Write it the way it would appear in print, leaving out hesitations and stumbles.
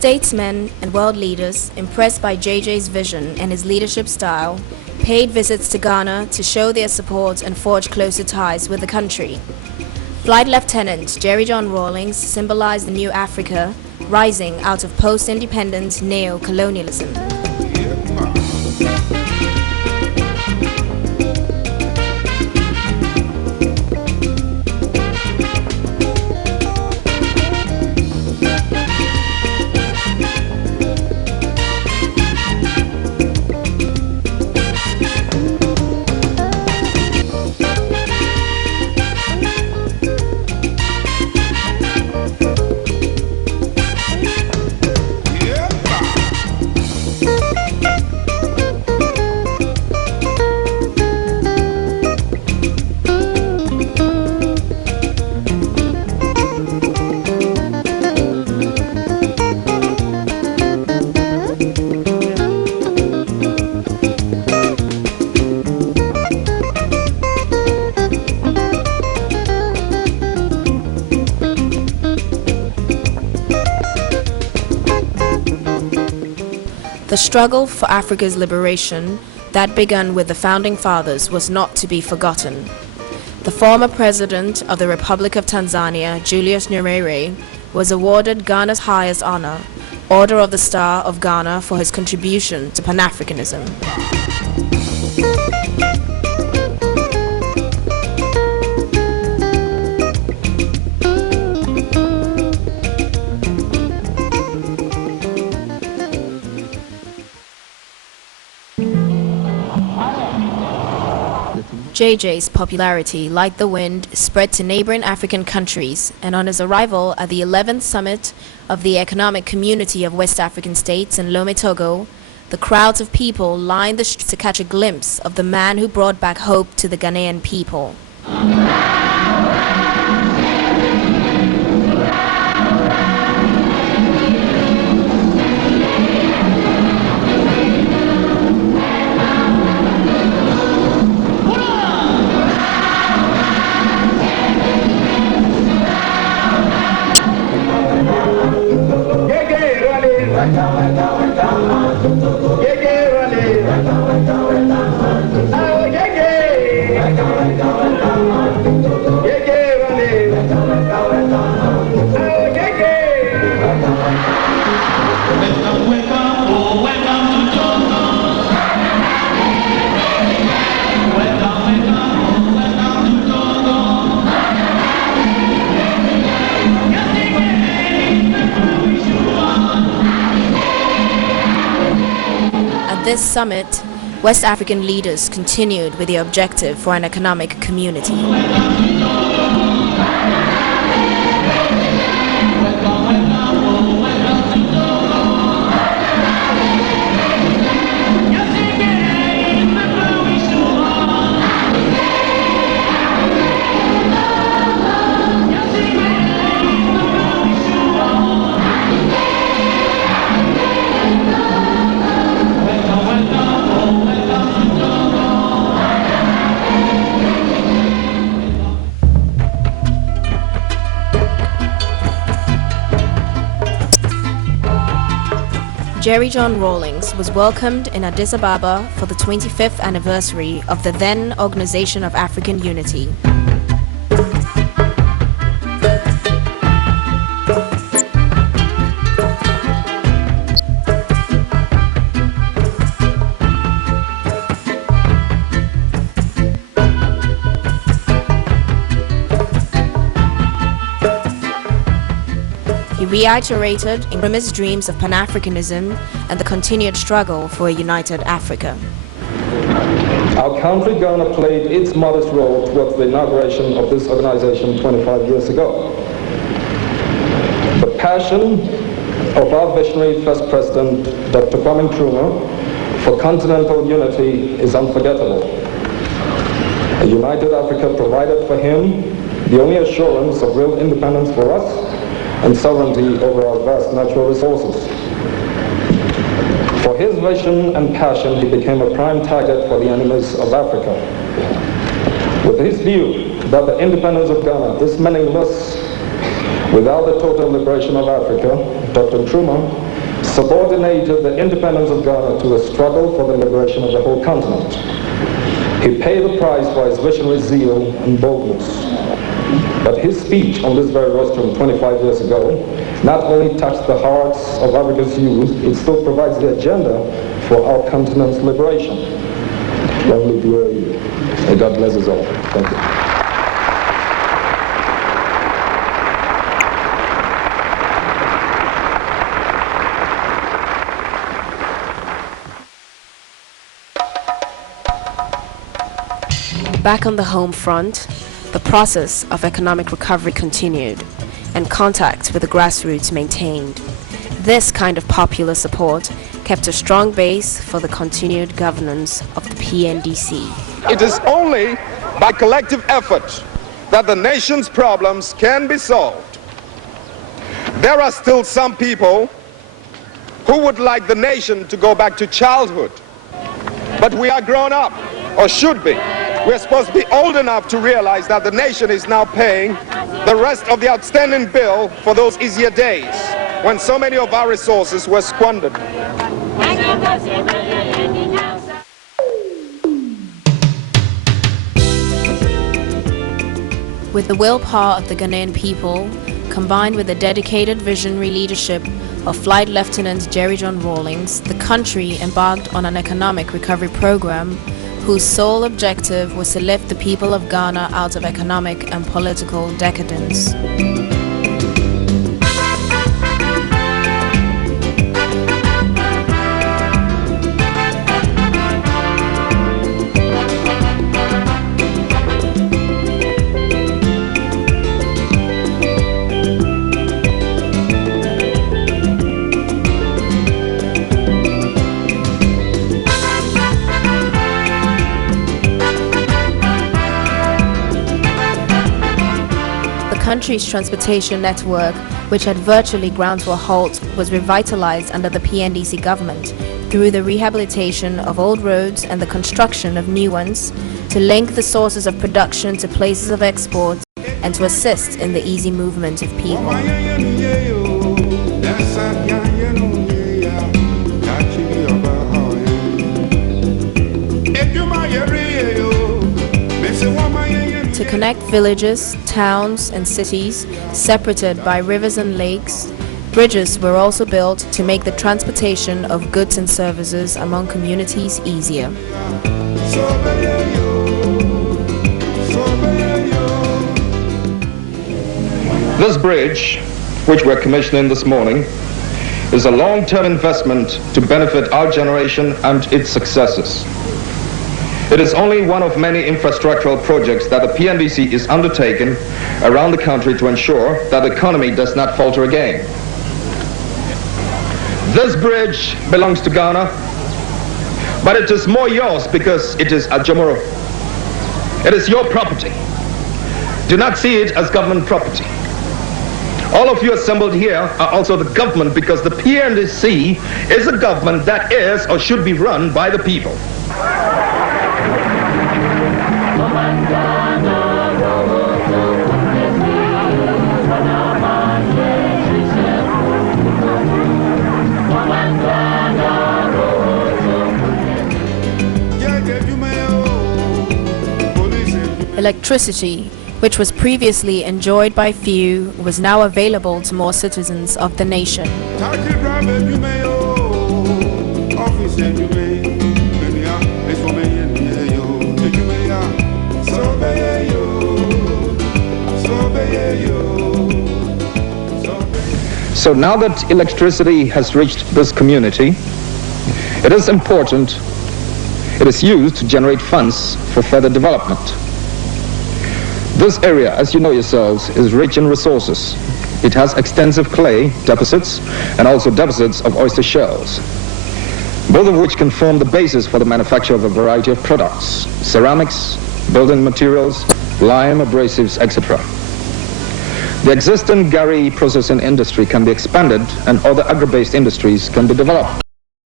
Statesmen and world leaders, impressed by JJ's vision and his leadership style, paid visits to Ghana to show their support and forge closer ties with the country. Flight Lieutenant John Rawlings symbolized the new Africa rising out of post-independent neo-colonialism. The struggle for Africa's liberation that began with the Founding Fathers was not to be forgotten. The former president of the Republic of Tanzania, Julius Nyerere, was awarded Ghana's highest honor, Order of the Star of Ghana, for his contribution to Pan-Africanism. JJ's popularity, like the wind, spread to neighboring African countries, and on his arrival at the 11th summit of the Economic Community of West African States in Lome, Togo, the crowds of people lined the streets to catch a glimpse of the man who brought back hope to the Ghanaian people. At this summit, West African leaders continued with the objective for an economic community. John Rawlings was welcomed in Addis Ababa for the 25th anniversary of the then Organization of African Unity. He reiterated Nkrumah's dreams of Pan-Africanism and the continued struggle for a united Africa. Our country, Ghana, played its modest role towards the inauguration of this organization 25 years ago. The passion of our visionary first president, Dr. Kwame Nkrumah, for continental unity is unforgettable. A united Africa provided for him the only assurance of real independence for us and sovereignty over our vast natural resources. For his vision and passion, he became a prime target for the enemies of Africa. With his view that the independence of Ghana is meaningless without the total liberation of Africa, Dr. Nkrumah subordinated the independence of Ghana to a struggle for the liberation of the whole continent. He paid the price for his visionary zeal and boldness. But his speech on this very rostrum 25 years ago not only touched the hearts of Africa's youth, it still provides the agenda for our continent's liberation. Lovely to hear you. May God bless us all. Thank you. Back on the home front, the process of economic recovery continued, and contact with the grassroots maintained. This kind of popular support kept a strong base for the continued governance of the PNDC. It is only by collective effort that the nation's problems can be solved. There are still some people who would like the nation to go back to childhood, but we are grown up, or should be. We're supposed to be old enough to realize that the nation is now paying the rest of the outstanding bill for those easier days when so many of our resources were squandered. With the willpower of the Ghanaian people, combined with the dedicated visionary leadership of Flight Lieutenant John Rawlings, the country embarked on an economic recovery program whose sole objective was to lift the people of Ghana out of economic and political decadence. The country's transportation network, which had virtually ground to a halt, was revitalized under the PNDC government through the rehabilitation of old roads and the construction of new ones to link the sources of production to places of export and to assist in the easy movement of people. To connect villages, towns, and cities separated by rivers and lakes, bridges were also built to make the transportation of goods and services among communities easier. This bridge, which we're commissioning this morning, is a long-term investment to benefit our generation and its successors. It is only one of many infrastructural projects that the PNDC is undertaking around the country to ensure that the economy does not falter again. This bridge belongs to Ghana, but it is more yours because it is Ajamoro. It is your property. Do not see it as government property. All of you assembled here are also the government because the PNDC is a government that is or should be run by the people. Electricity, which was previously enjoyed by few, was now available to more citizens of the nation. So now that electricity has reached this community, it is important it is used to generate funds for further development. This area, as you know yourselves, is rich in resources. It has extensive clay deposits and also deposits of oyster shells, both of which can form the basis for the manufacture of a variety of products: ceramics, building materials, lime, abrasives, etc. The existing Gari processing industry can be expanded and other agri-based industries can be developed.